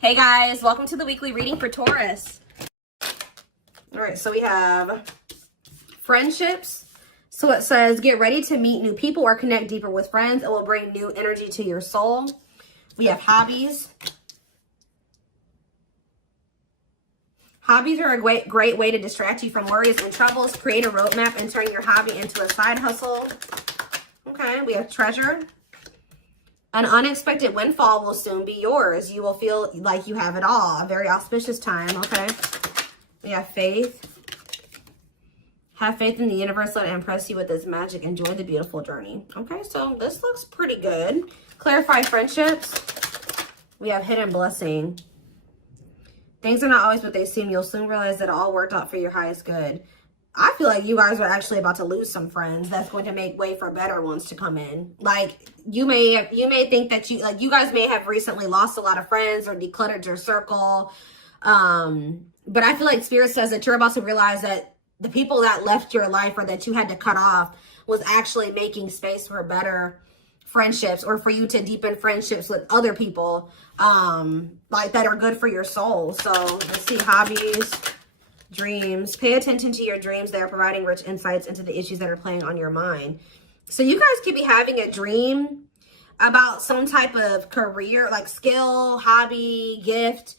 Hey guys, welcome to the weekly reading for Taurus. All right, so we have friendships. So it says, get ready to meet new people or connect deeper with friends. It will bring new energy to your soul. We have hobbies. Hobbies are a great way to distract you from worries and troubles. Create a roadmap and turn your hobby into a side hustle. Okay, we have treasure. An unexpected windfall will soon be yours. You will feel like you have it all. A very auspicious time, okay? We have faith. Have faith in the universe. Let it impress you with its magic. Enjoy the beautiful journey. Okay, so this looks pretty good. Clarify friendships. We have hidden blessing. Things are not always what they seem. You'll soon realize that it all worked out for your highest good. I feel like you guys are actually about to lose some friends. That's going to make way for better ones to come in. Like you may think that you guys may have recently lost a lot of friends or decluttered your circle. But I feel like Spirit says that you're about to realize that the people that left your life or that you had to cut off was actually making space for better friendships, or for you to deepen friendships with other people like that are good for your soul. So let's see, hobbies. Dreams. Pay attention to your dreams. They are providing rich insights into the issues that are playing on your mind. So you guys could be having a dream about some type of career, like skill, hobby, gift,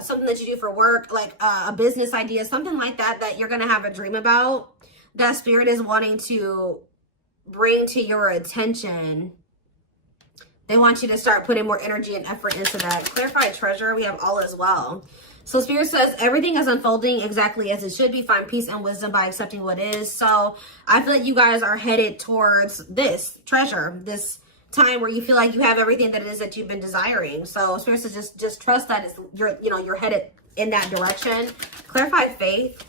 something that you do for work, like a business idea, something like that, that you're going to have a dream about, that Spirit is wanting to bring to your attention. They want you to start putting more energy and effort into that. Clarify treasure. We have all as well. So Spirit says everything is unfolding exactly as it should be. Find peace and wisdom by accepting what is. So I feel like you guys are headed towards this treasure, this time where you feel like you have everything that it is that you've been desiring. So Spirit says just trust that you're headed in that direction. Clarify faith.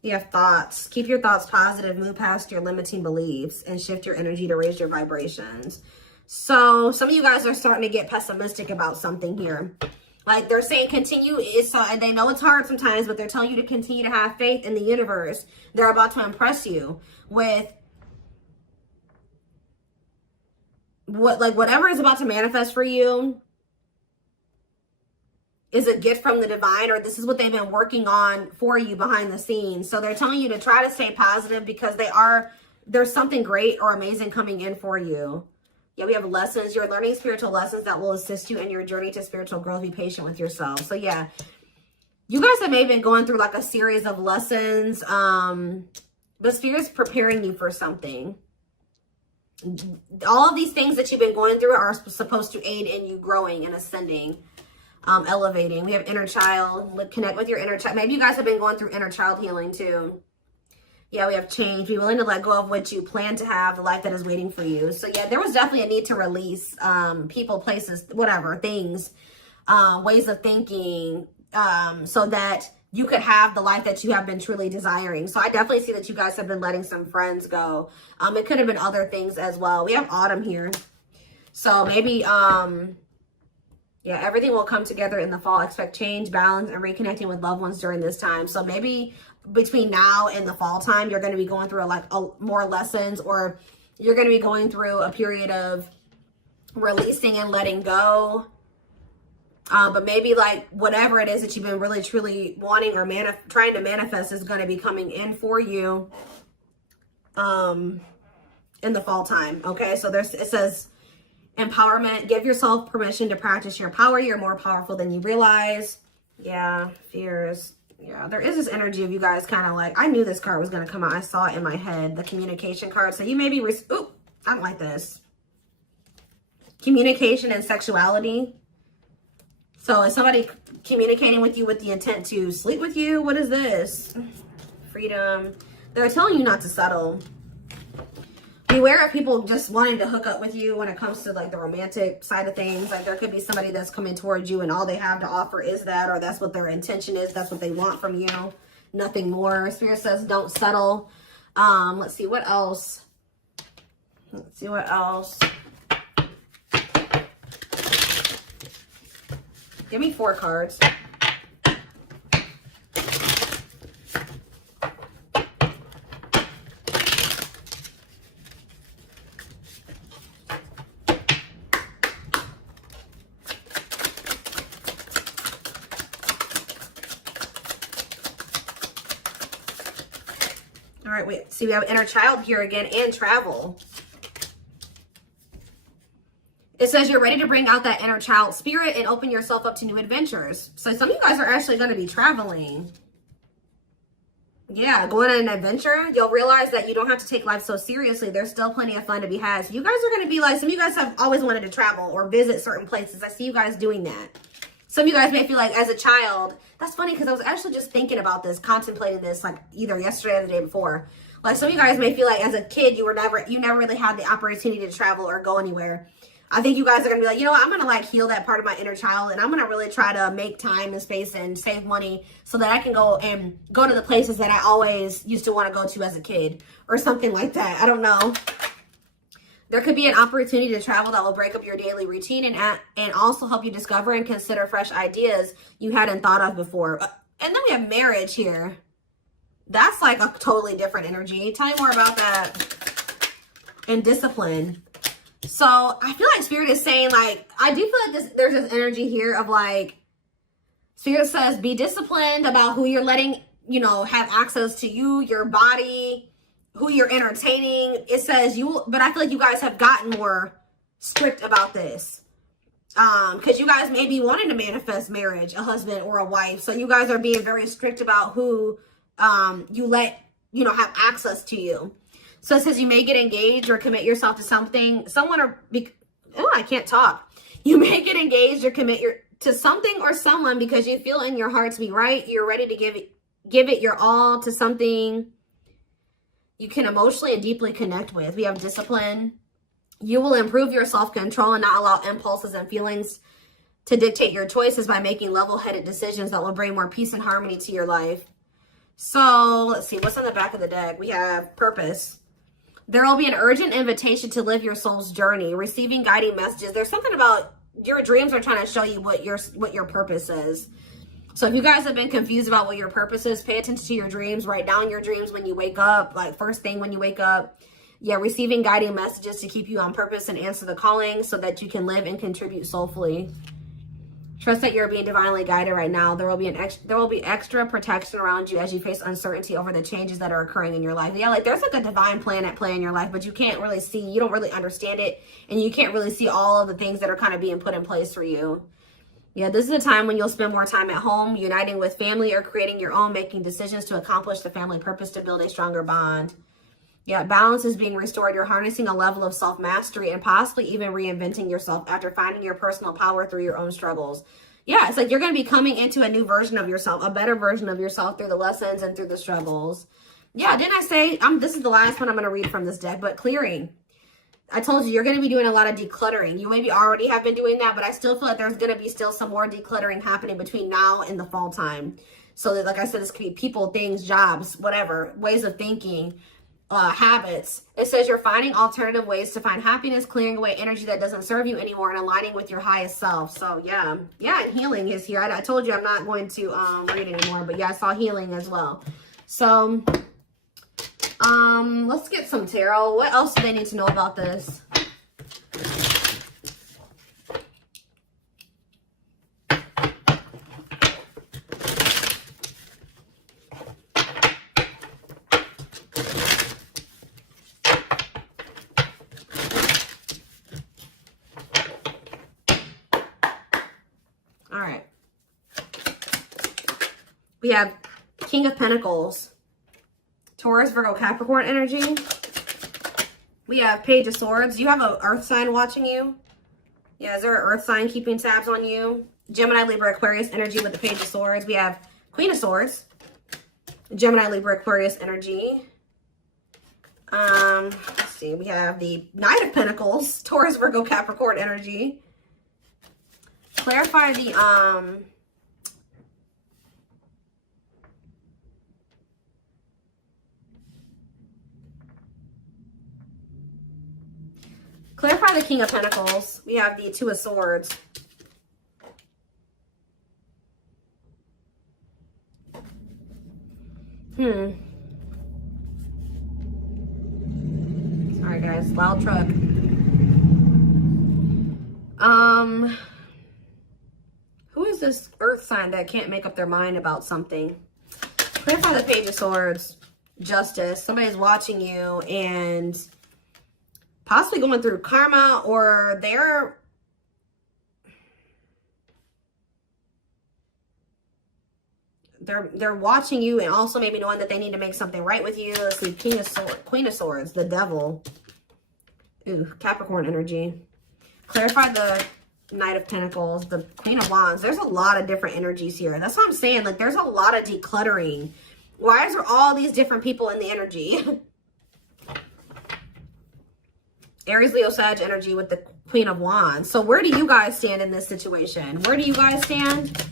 You have thoughts. Keep your thoughts positive. Move past your limiting beliefs and shift your energy to raise your vibrations. So some of you guys are starting to get pessimistic about something here. Like they're saying continue, and they know it's hard sometimes, but they're telling you to continue to have faith in the universe. They're about to impress you with whatever is about to manifest for you is a gift from the divine, or this is what they've been working on for you behind the scenes. So they're telling you to try to stay positive because there's something great or amazing coming in for you. Yeah, we have lessons. You're learning spiritual lessons that will assist you in your journey to spiritual growth. Be patient with yourself. So yeah, you guys have maybe been going through like a series of lessons. But Spirit's preparing you for something. All of these things that you've been going through are supposed to aid in you growing and ascending, elevating. We have inner child. Connect with your inner child. Maybe you guys have been going through inner child healing too. Yeah, we have change. Be willing to let go of what you plan to have, the life that is waiting for you. So yeah, there was definitely a need to release people, places, whatever, things, ways of thinking, so that you could have the life that you have been truly desiring. So I definitely see that you guys have been letting some friends go. It could have been other things as well. We have autumn here. So maybe, yeah, everything will come together in the fall. Expect change, balance, and reconnecting with loved ones during this time. So maybe between now and the fall time, you're going to be going through more lessons, or you're going to be going through a period of releasing and letting go. But maybe like whatever it is that you've been really truly wanting or trying to manifest is going to be coming in for you in the fall time. Okay, so it says empowerment. Give yourself permission to practice your power. You're more powerful than you realize. Yeah, fears. Yeah, there is this energy of you guys kind of like, I knew this card was going to come out. I saw it in my head, the communication card. So you may be, ooh, I don't like this. Communication and sexuality. So is somebody communicating with you with the intent to sleep with you? What is this? Freedom. They're telling you not to settle. Beware of people just wanting to hook up with you when it comes to like the romantic side of things. Like there could be somebody that's coming towards you and all they have to offer is that, or that's what their intention is. That's what they want from you. Nothing more. Spirit says don't settle. Let's see what else. Let's see what else. Give me 4 cards. right, wait. See, we have inner child here again and travel. It says you're ready to bring out that inner child spirit and open yourself up to new adventures. So some of you guys are actually going to be traveling. Yeah, going on an adventure. You'll realize that you don't have to take life so seriously. There's still plenty of fun to be had. So you guys are going to be like, some of you guys have always wanted to travel or visit certain places. I see you guys doing that. Some of you guys may feel like as a child, that's funny because I was actually just thinking about this, contemplating this like either yesterday or the day before. Like some of you guys may feel like as a kid, you never really had the opportunity to travel or go anywhere. I think you guys are going to be like, you know what, I'm going to like heal that part of my inner child and I'm going to really try to make time and space and save money so that I can go to the places that I always used to want to go to as a kid or something like that. I don't know. There could be an opportunity to travel that will break up your daily routine and also help you discover and consider fresh ideas you hadn't thought of before. And then we have marriage here. That's like a totally different energy. Tell me more about that. And discipline. So I feel like Spirit is saying, like, I do feel like there's this energy here of like, Spirit says, be disciplined about who you're letting, you know, have access to you, your body, who you're entertaining. It says but I feel like you guys have gotten more strict about this. Because you guys may be wanting to manifest marriage, a husband or a wife. So you guys are being very strict about who you let, you know, have access to you. So it says you may get engaged or commit yourself to something, I can't talk. You may get engaged or commit to something or someone because you feel in your heart to be right. You're ready to give it your all to something you can emotionally and deeply connect with. We have discipline. You will improve your self-control and not allow impulses and feelings to dictate your choices by making level-headed decisions that will bring more peace and harmony to your life. So let's see, what's on the back of the deck? We have purpose. There will be an urgent invitation to live your soul's journey, receiving guiding messages. There's something about your dreams are trying to show you what your purpose is. So if you guys have been confused about what your purpose is, pay attention to your dreams. Write down your dreams when you wake up, like first thing when you wake up. Yeah, receiving guiding messages to keep you on purpose and answer the calling so that you can live and contribute soulfully. Trust that you're being divinely guided right now. There will be extra protection around you as you face uncertainty over the changes that are occurring in your life. Yeah, like there's like a divine plan at play in your life, but you can't really see, you don't really understand it, and you can't really see all of the things that are kind of being put in place for you. Yeah, this is a time when you'll spend more time at home, uniting with family or creating your own, making decisions to accomplish the family purpose to build a stronger bond. Yeah, balance is being restored. You're harnessing a level of self-mastery and possibly even reinventing yourself after finding your personal power through your own struggles. Yeah, it's like you're going to be coming into a new version of yourself, a better version of yourself through the lessons and through the struggles. Yeah, didn't I say, this is the last one I'm going to read from this deck, but clearing. I told you, you're going to be doing a lot of decluttering. You maybe already have been doing that, but I still feel like there's going to be still some more decluttering happening between now and the fall time. So that, like I said, this could be people, things, jobs, whatever, ways of thinking, habits. It says you're finding alternative ways to find happiness, clearing away energy that doesn't serve you anymore, and aligning with your highest self. So yeah, and healing is here. I told you I'm not going to read anymore, but yeah, I saw healing as well. So let's get some tarot. What else do they need to know about this? All right. We have King of Pentacles, Taurus, Virgo, Capricorn energy. We have Page of Swords. You have an earth sign watching you. Yeah, is there an earth sign keeping tabs on you? Gemini, Libra, Aquarius energy with the Page of Swords. We have Queen of Swords, Gemini, Libra, Aquarius energy. Let's see. We have the Knight of Pentacles, Taurus, Virgo, Capricorn energy. Clarify the clarify the King of Pentacles. We have the Two of Swords. Sorry guys, loud truck. Who is this earth sign that can't make up their mind about something? Clarify the Page of Swords. Justice. Somebody's watching you and possibly going through karma, or they're watching you and also maybe knowing that they need to make something right with you. Let's see, Queen of Swords, the Devil. Ooh, Capricorn energy. Clarify the Knight of Pentacles, the Queen of Wands. There's a lot of different energies here. That's what I'm saying. Like, there's a lot of decluttering. Why is there all these different people in the energy? Aries, Leo, Sag energy with the Queen of Wands. So where do you guys stand in this situation? Where do you guys stand?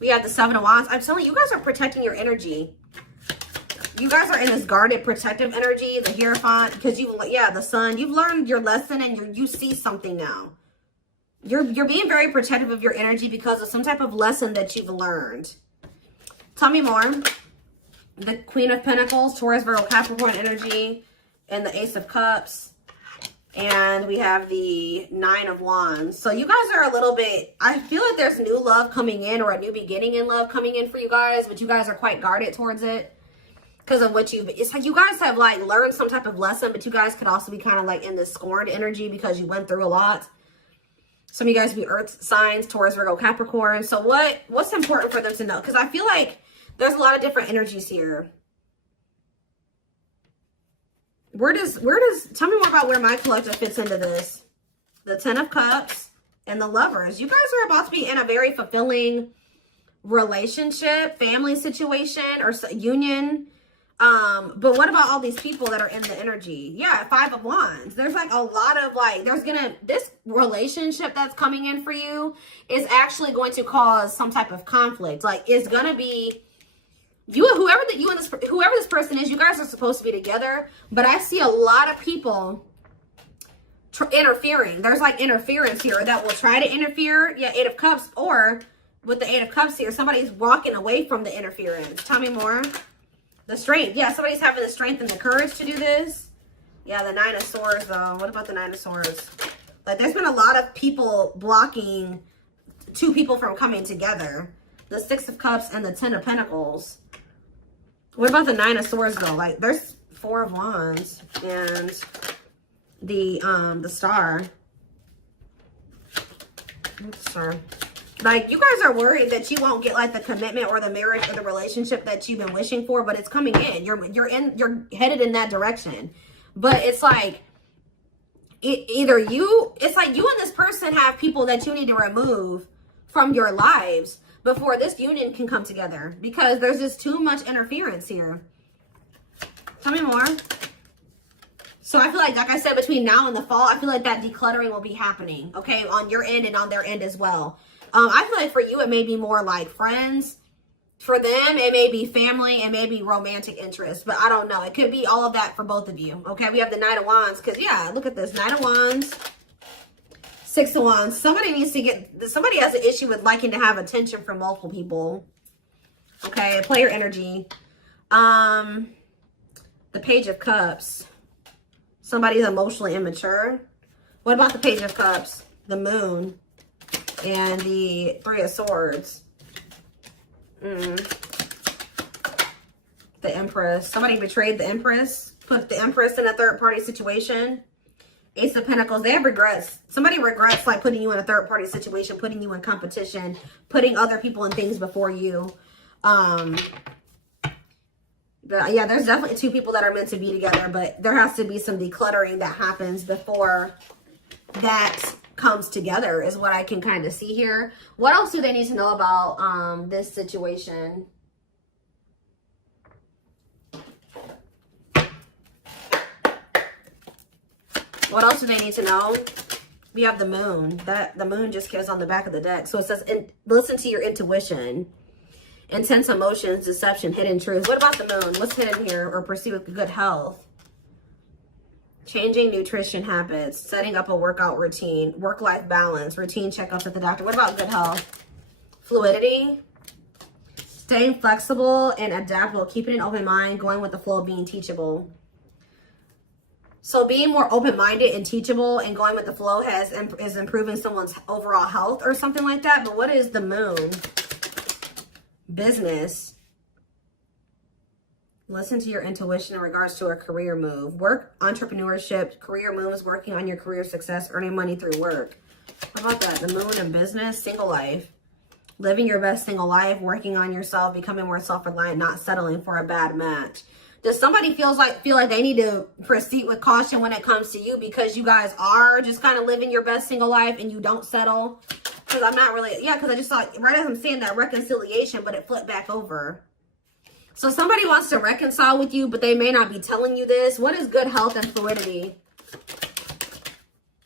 We have the Seven of Wands. I'm telling you, you guys are protecting your energy. You guys are in this guarded, protective energy. The Hierophant, because the Sun. You've learned your lesson and you see something now. You're being very protective of your energy because of some type of lesson that you've learned. Tell me more. The Queen of Pentacles, Taurus, Virgo, Capricorn energy, and the Ace of Cups. And we have the Nine of Wands. So you guys are a little bit, I feel like there's new love coming in, or a new beginning in love coming in for you guys, but you guys are quite guarded towards it because of what it's like you guys have like learned some type of lesson, but you guys could also be kind of like in this scorned energy because you went through a lot. Some of you guys be earth signs, Taurus, Virgo, Capricorn. So what's important for them to know? Because I feel like there's a lot of different energies here. Where does, tell me more about where my collective fits into this. The Ten of Cups and the Lovers. You guys are about to be in a very fulfilling relationship, family situation, or union. But what about all these people that are in the energy? Yeah, Five of Wands. There's like a lot of like, this relationship that's coming in for you is actually going to cause some type of conflict. Like, it's going to be, whoever this person is, you guys are supposed to be together, but I see a lot of people interfering. There's like interference here that will try to interfere. Yeah, Eight of Cups, or with the Eight of Cups here, somebody's walking away from the interference. Tell me more. The strength. Yeah, somebody's having the strength and the courage to do this. Yeah, the Nine of Swords, though. What about the Nine of Swords? Like, there's been a lot of people blocking two people from coming together. The Six of Cups and the Ten of Pentacles. What about the Nine of Swords, though? Like, there's Four of Wands and the Star. Star. Like, you guys are worried that you won't get like the commitment or the marriage or the relationship that you've been wishing for, but it's coming in. You're headed in that direction. But it's like it's like you and this person have people that you need to remove from your lives before this union can come together, because there's just too much interference here. Tell me more. So I feel like I said, between now and the fall, I feel like that decluttering will be happening, okay, on your end and on their end as well. I feel like for you, it may be more like friends. For them, it may be family and maybe romantic interest, but I don't know. It could be all of that for both of you, okay? We have the Knight of Wands, because, yeah, look at this. Knight of Wands, Six of Wands. Somebody has an issue with liking to have attention from multiple people, okay? Player energy. The Page of Cups. Somebody's emotionally immature. What about the Page of Cups? The Moon. And the Three of Swords. The Empress. Somebody betrayed the Empress. Put the Empress in a third-party situation. Ace of Pentacles. They have regrets. Somebody regrets like putting you in a third-party situation, putting you in competition, putting other people and things before you. Yeah, there's definitely two people that are meant to be together, but there has to be some decluttering that happens before that comes together, is what I can kind of see here. What else do they need to know about this situation? What else do they need to know? We have the Moon. The Moon just goes on the back of the deck. So it says, listen to your intuition. Intense emotions, deception, hidden truth. What about the Moon? What's hidden here? Or pursue with good health. Changing nutrition habits, setting up a workout routine, work-life balance, routine checkups at the doctor. What about good health? Fluidity, staying flexible and adaptable, keeping an open mind, going with the flow, being teachable. So being more open-minded and teachable and going with the flow is improving someone's overall health or something like that. But what is the Moon? Business. Listen to your intuition in regards to a career move. Work, entrepreneurship, career moves, working on your career success, earning money through work. How about that? The moon in business, single life. Living your best single life, working on yourself, becoming more self-reliant, not settling for a bad match. Does somebody feel like they need to proceed with caution when it comes to you because you guys are just kind of living your best single life and you don't settle? Because I'm not really, yeah, because I just thought, right as I'm saying that, reconciliation, but it flipped back over. So somebody wants to reconcile with you, but they may not be telling you this. What is good health and fluidity?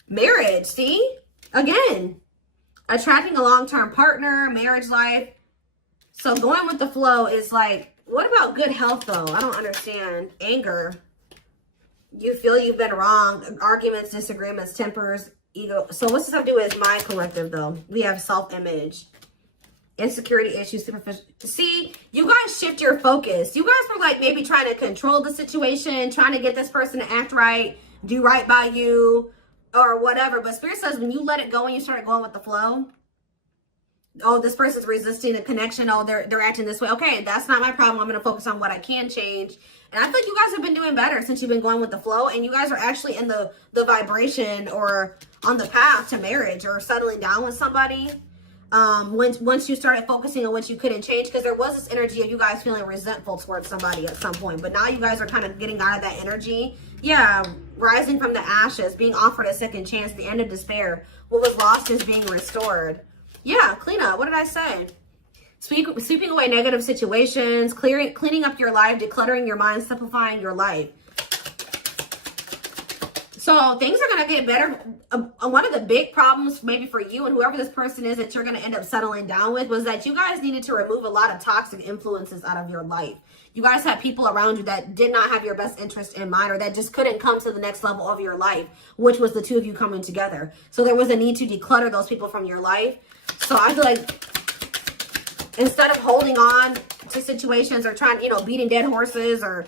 Marriage, see? Again, attracting a long-term partner, marriage life. So going with the flow is like, what about good health though? I don't understand. Anger. You feel you've been wrong. Arguments, disagreements, tempers, ego. So what's this have to do with my collective though? We have self-image. Insecurity issues, superficial. See, you guys shift your focus. You guys were like maybe trying to control the situation, trying to get this person to act right, do right by you, or whatever. But Spirit says when you let it go and you start going with the flow, oh, this person's resisting a connection. Oh, they're acting this way. Okay, that's not my problem. I'm going to focus on what I can change. And I feel like you guys have been doing better since you've been going with the flow. And you guys are actually in the vibration or on the path to marriage or settling down with somebody. Once you started focusing on what you couldn't change, because there was this energy of you guys feeling resentful towards somebody at some point, but now you guys are kind of getting out of that energy. Yeah, rising from the ashes, being offered a second chance, the end of despair. What was lost is being restored. Yeah, clean up. What did I say? Sweeping away negative situations, cleaning up your life, decluttering your mind, simplifying your life. So things are going to get better. One of the big problems maybe for you and whoever this person is that you're going to end up settling down with was that you guys needed to remove a lot of toxic influences out of your life. You guys had people around you that did not have your best interest in mind or that just couldn't come to the next level of your life, which was the two of you coming together. So there was a need to declutter those people from your life. So I feel like instead of holding on to situations or trying, beating dead horses or,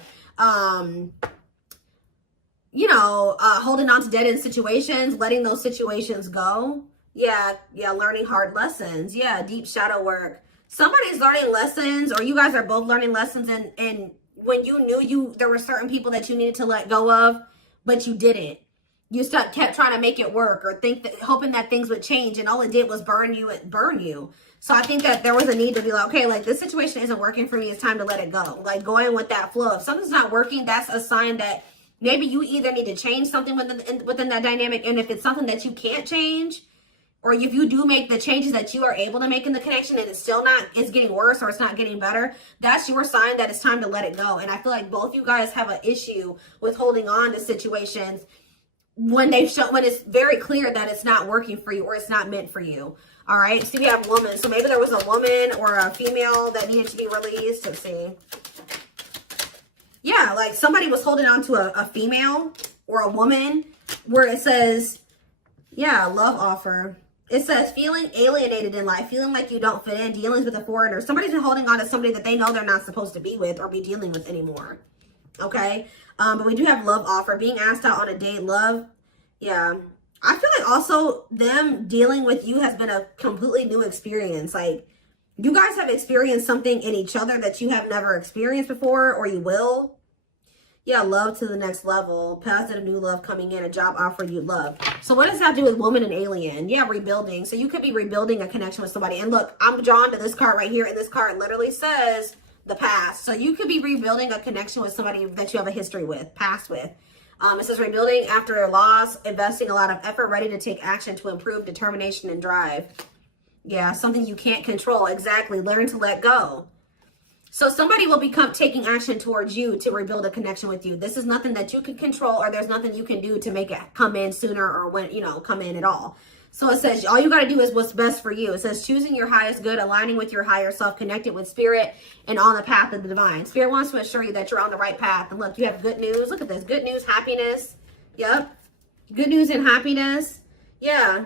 holding on to dead end situations, letting those situations go. Yeah, learning hard lessons. Yeah, deep shadow work. Somebody's learning lessons, or you guys are both learning lessons, and when you knew there were certain people that you needed to let go of, but you didn't. You kept trying to make it work or hoping that things would change, and all it did was burn you. So I think that there was a need to be like, okay, like this situation isn't working for me. It's time to let it go. Like going with that flow. If something's not working, that's a sign that maybe you either need to change something within that dynamic. And if it's something that you can't change, or if you do make the changes that you are able to make in the connection and it's getting worse or it's not getting better, that's your sign that it's time to let it go. And I feel like both you guys have an issue with holding on to situations when it's very clear that it's not working for you or it's not meant for you. All right. So we have woman. So maybe there was a woman or a female that needed to be released. Let's see. Yeah, like somebody was holding on to a female or a woman where it says, yeah, love offer. It says feeling alienated in life, feeling like you don't fit in, dealings with a foreigner. Somebody's been holding on to somebody that they know they're not supposed to be with or be dealing with anymore. Okay. But we do have love offer, being asked out on a date, love. Yeah. I feel like also them dealing with you has been a completely new experience. Like you guys have experienced something in each other that you have never experienced before, or you will. Yeah, love to the next level. Positive new love coming in, a job offer you love. So what does that do with woman and alien? Yeah, rebuilding. So you could be rebuilding a connection with somebody. And look, I'm drawn to this card right here. And this card literally says the past. So you could be rebuilding a connection with somebody that you have a history with, past with. It says rebuilding after a loss, investing a lot of effort, ready to take action to improve determination and drive. Yeah, something you can't control. Exactly. Learn to let go. So somebody will become taking action towards you to rebuild a connection with you. This is nothing that you can control, or there's nothing you can do to make it come in sooner or when, come in at all. So it says all you got to do is what's best for you. It says choosing your highest good, aligning with your higher self, connected with spirit, and on the path of the divine. Spirit wants to assure you that you're on the right path. And look, you have good news. Look at this. Good news, happiness. Yep. Good news and happiness. Yeah.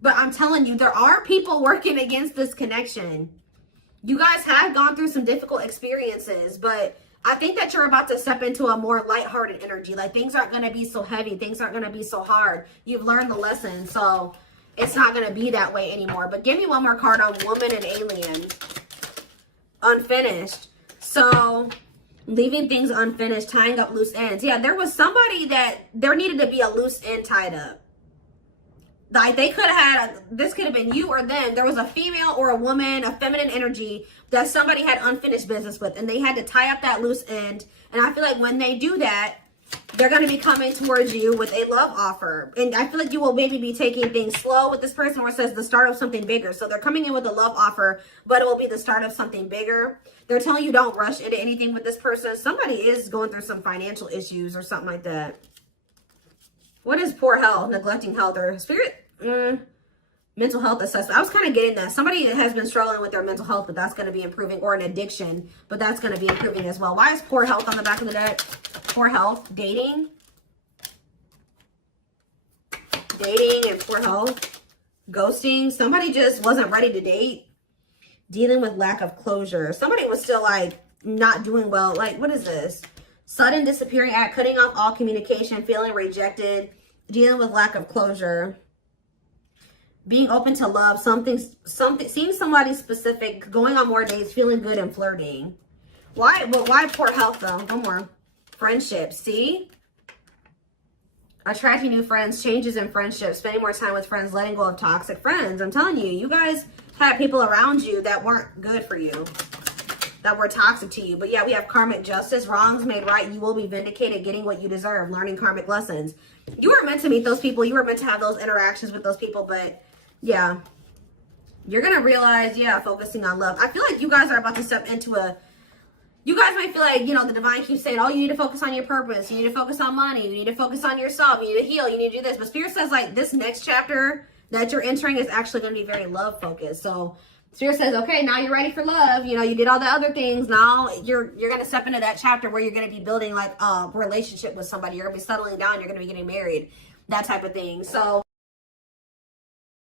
But I'm telling you, there are people working against this connection. You guys have gone through some difficult experiences, but I think that you're about to step into a more lighthearted energy. Like things aren't going to be so heavy. Things aren't going to be so hard. You've learned the lesson, so it's not going to be that way anymore. But give me one more card on woman and alien. Unfinished. So Leaving things unfinished, tying up loose ends. Yeah, there was somebody that there needed to be a loose end tied up. Like they could have had, this could have been you or them. There was a female or a woman, a feminine energy that somebody had unfinished business with, and they had to tie up that loose end. And I feel like when they do that, they're going to be coming towards you with a love offer. And I feel like you will maybe be taking things slow with this person, where it says the start of something bigger. So they're coming in with a love offer, but it will be the start of something bigger. They're telling you don't rush into anything with this person. Somebody is going through some financial issues or something like that. What is poor health, neglecting health, or spirit? Mental health assessment. I was kind of getting that. Somebody has been struggling with their mental health, but that's going to be improving, or an addiction, but that's going to be improving as well. Why is poor health on the back of the deck? Poor health, dating and poor health, ghosting. Somebody just wasn't ready to date, dealing with lack of closure. Somebody was still like not doing well. Like, what is this? Sudden disappearing act, cutting off all communication, feeling rejected, dealing with lack of closure. Being open to love, something, seeing somebody specific, going on more dates, feeling good and flirting. Why? But why poor health though? One more. Friendships. See? Attracting new friends, changes in friendships, spending more time with friends, letting go of toxic friends. I'm telling you, you guys had people around you that weren't good for you, that were toxic to you. But yeah, we have karmic justice, wrongs made right. You will be vindicated, getting what you deserve, learning karmic lessons. You were meant to meet those people. You were meant to have those interactions with those people, but yeah, you're going to realize, yeah, focusing on love. I feel like you guys are about to step into a, you guys might feel like, you know, the divine keeps saying, oh, you need to focus on your purpose. You need to focus on money. You need to focus on yourself. You need to heal. You need to do this. But Spirit says, like, this next chapter that you're entering is actually going to be very love focused. So Spirit says, okay, now you're ready for love. You know, you did all the other things. Now you're going to step into that chapter where you're going to be building like a relationship with somebody. You're going to be settling down. You're going to be getting married, that type of thing. So